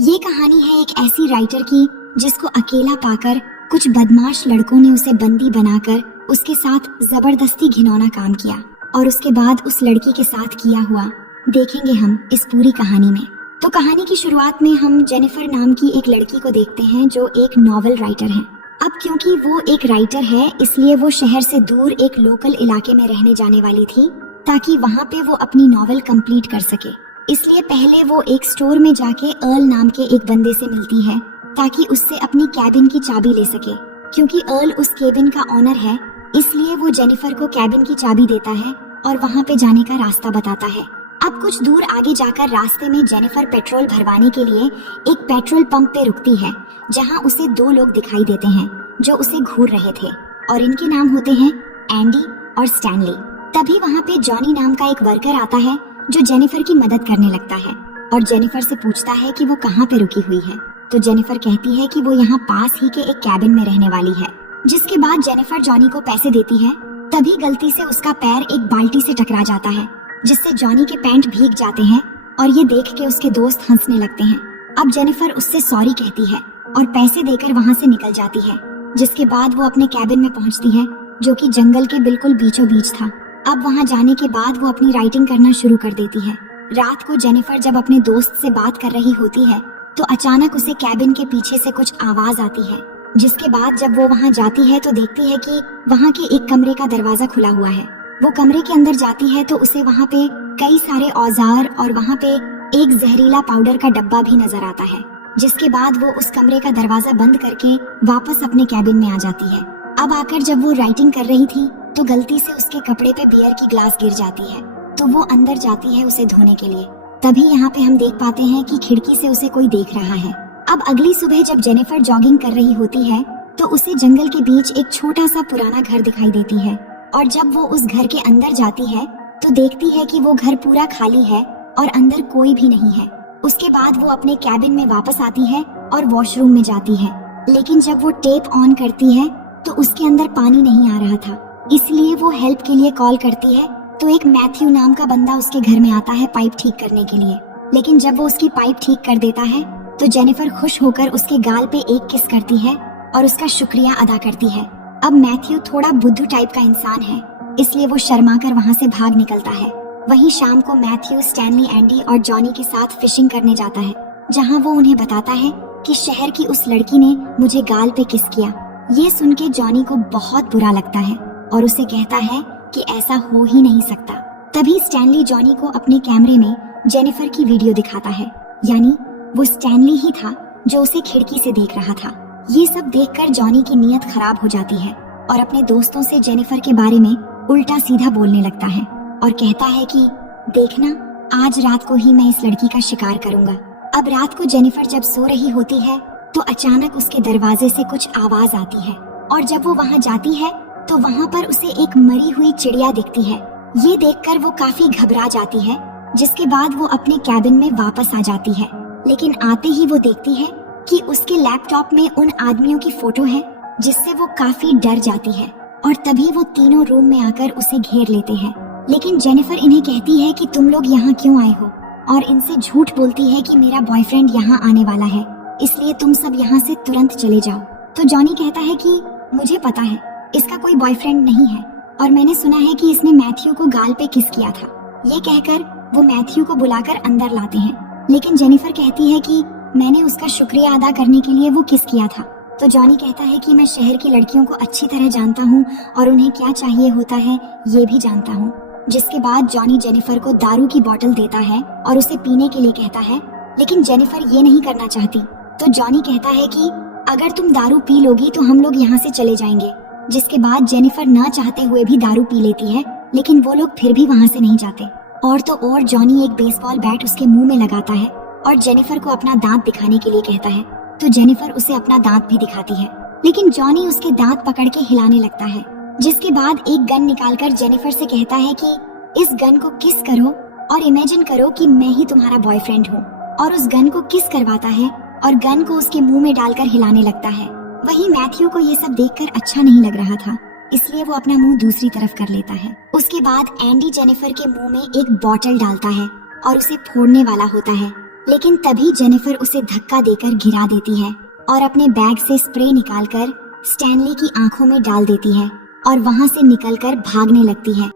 ये कहानी है एक ऐसी राइटर की जिसको अकेला पाकर कुछ बदमाश लड़कों ने उसे बंदी बनाकर उसके साथ जबरदस्ती घिनौना काम किया और उसके बाद उस लड़की के साथ किया हुआ देखेंगे हम इस पूरी कहानी में। तो कहानी की शुरुआत में हम जेनिफर नाम की एक लड़की को देखते हैं जो एक नॉवेल राइटर है। अब क्योंकि वो एक राइटर है इसलिए वो शहर से दूर एक लोकल इलाके में रहने जाने वाली थी ताकि वहाँ पे वो अपनी नॉवेल कंप्लीट कर सके। इसलिए पहले वो एक स्टोर में जाके अर्ल नाम के एक बंदे से मिलती है ताकि उससे अपनी कैबिन की चाबी ले सके। क्योंकि अर्ल उस कैबिन का ऑनर है इसलिए वो जेनिफर को कैबिन की चाबी देता है और वहाँ पे जाने का रास्ता बताता है। अब कुछ दूर आगे जाकर रास्ते में जेनिफर पेट्रोल भरवाने के लिए एक पेट्रोल पंप पे रुकती है जहाँ उसे दो लोग दिखाई देते हैं जो उसे घूर रहे थे और इनके नाम होते हैं एंडी और स्टैनली। तभी वहाँ पे जॉनी नाम का एक वर्कर आता है जो जेनिफर की मदद करने लगता है और जेनिफर से पूछता है कि वो कहाँ पे रुकी हुई है। तो जेनिफर कहती है कि वो यहाँ पास ही के एक कैबिन में रहने वाली है। जिसके बाद जेनिफर जॉनी को पैसे देती है। तभी गलती से उसका पैर एक बाल्टी से टकरा जाता है जिससे जॉनी के पैंट भीग जाते हैं और ये देख के उसके दोस्त हंसने लगते हैं। अब जेनिफर उससे सॉरी कहती है और पैसे देकर वहाँ से निकल जाती है। जिसके बाद वो अपने कैबिन में पहुँचती है जो कि जंगल के बिल्कुल बीचों बीच था। अब वहाँ जाने के बाद वो अपनी राइटिंग करना शुरू कर देती है। रात को जेनिफर जब अपने दोस्त से बात कर रही होती है तो अचानक उसे कैबिन के पीछे से कुछ आवाज आती है। जिसके बाद जब वो वहाँ जाती है तो देखती है कि वहाँ के एक कमरे का दरवाजा खुला हुआ है। वो कमरे के अंदर जाती है तो उसे वहाँ पे कई सारे औजार और वहाँ पे एक जहरीला पाउडर का डब्बा भी नजर आता है। जिसके बाद वो उस कमरे का दरवाजा बंद करके वापस अपने कैबिन में आ जाती है। अब आकर जब वो राइटिंग कर रही थी तो गलती से उसके कपड़े पे बियर की ग्लास गिर जाती है तो वो अंदर जाती है उसे धोने के लिए। तभी यहाँ पे हम देख पाते हैं कि खिड़की से उसे कोई देख रहा है। अब अगली सुबह जब जेनिफर जॉगिंग कर रही होती है तो उसे जंगल के बीच एक छोटा सा पुराना घर दिखाई देती है और जब वो उस घर के अंदर जाती है तो देखती है कि वो घर पूरा खाली है और अंदर कोई भी नहीं है। उसके बाद वो अपने कैबिन में वापस आती है और वॉशरूम में जाती है। लेकिन जब वो टेप ऑन करती है तो उसके अंदर पानी नहीं आ रहा था इसलिए वो हेल्प के लिए कॉल करती है तो एक मैथ्यू नाम का बंदा उसके घर में आता है पाइप ठीक करने के लिए। लेकिन जब वो उसकी पाइप ठीक कर देता है तो जेनिफर खुश होकर उसके गाल पे एक किस करती है और उसका शुक्रिया अदा करती है। अब मैथ्यू थोड़ा बुद्धू टाइप का इंसान है इसलिए वो शर्माकर वहाँ से भाग निकलता है। वहीं शाम को मैथ्यू स्टैनली एंडी और जॉनी के साथ फिशिंग करने जाता है जहाँ वो उन्हें बताता है कि शहर की उस लड़की ने मुझे गाल पे किस किया। ये सुन के जॉनी को बहुत बुरा लगता है और उसे कहता है कि ऐसा हो ही नहीं सकता। तभी स्टैनली जॉनी को अपने कैमरे में जेनिफर की वीडियो दिखाता है। यानी वो स्टैनली ही था जो उसे खिड़की से देख रहा था। ये सब देखकर जॉनी की नीयत खराब हो जाती है और अपने दोस्तों से जेनिफर के बारे में उल्टा सीधा बोलने लगता है और कहता है कि देखना आज रात को ही मैं इस लड़की का शिकार करूंगा। अब रात को जेनिफर जब सो रही होती है तो अचानक उसके दरवाजे से कुछ आवाज आती है और जब वो वहाँ जाती है तो वहाँ पर उसे एक मरी हुई चिड़िया दिखती है। ये देखकर वो काफी घबरा जाती है। जिसके बाद वो अपने कैबिन में वापस आ जाती है। लेकिन आते ही वो देखती है कि उसके लैपटॉप में उन आदमियों की फोटो है जिससे वो काफी डर जाती है और तभी वो तीनों रूम में आकर उसे घेर लेते हैं। लेकिन जेनिफर इन्हें कहती है कि तुम लोग यहाँ क्यों आए हो और इनसे झूठ बोलती है कि मेरा बॉयफ्रेंड यहाँ आने वाला है इसलिए तुम सब यहाँ से तुरंत चले जाओ। तो जॉनी कहता है कि मुझे पता है इसका कोई बॉयफ्रेंड नहीं है और मैंने सुना है कि इसने मैथ्यू को गाल पे किस किया था। ये कहकर वो मैथ्यू को बुलाकर अंदर लाते हैं। लेकिन जेनिफर कहती है कि मैंने उसका शुक्रिया अदा करने के लिए वो किस किया था। तो जॉनी कहता है कि मैं शहर की लड़कियों को अच्छी तरह जानता हूँ और उन्हें क्या चाहिए होता है ये भी जानता हूँ। जिसके बाद जॉनी जेनिफर को दारू की बोतल देता है और उसे पीने के लिए कहता है। लेकिन जेनिफर ये नहीं करना चाहती। तो जॉनी कहता है कि अगर तुम दारू पी लोगी तो हम लोग यहाँ से चले जाएंगे। जिसके बाद जेनिफर न चाहते हुए भी दारू पी लेती है लेकिन वो लोग फिर भी वहाँ से नहीं जाते। और तो और जॉनी एक बेसबॉल बैट उसके मुंह में लगाता है और जेनिफर को अपना दांत दिखाने के लिए कहता है। तो जेनिफर उसे अपना दांत भी दिखाती है लेकिन जॉनी उसके दांत पकड़ के हिलाने लगता है। जिसके बाद एक गन निकालकर जेनिफर से कहता है कि इस गन को किस करो और इमेजिन करो कि मैं ही तुम्हारा बॉयफ्रेंड हूँ। और उस गन को किस करवाता है और गन को उसके मुंह में डालकर हिलाने लगता है। वहीं मैथ्यू को ये सब देखकर अच्छा नहीं लग रहा था इसलिए वो अपना मुंह दूसरी तरफ कर लेता है। उसके बाद एंडी जेनिफर के मुंह में एक बॉटल डालता है और उसे फोड़ने वाला होता है। लेकिन तभी जेनिफर उसे धक्का देकर गिरा देती है और अपने बैग से स्प्रे निकालकर स्टैनली की आंखों में डाल देती है और वहां से निकलकर भागने लगती है।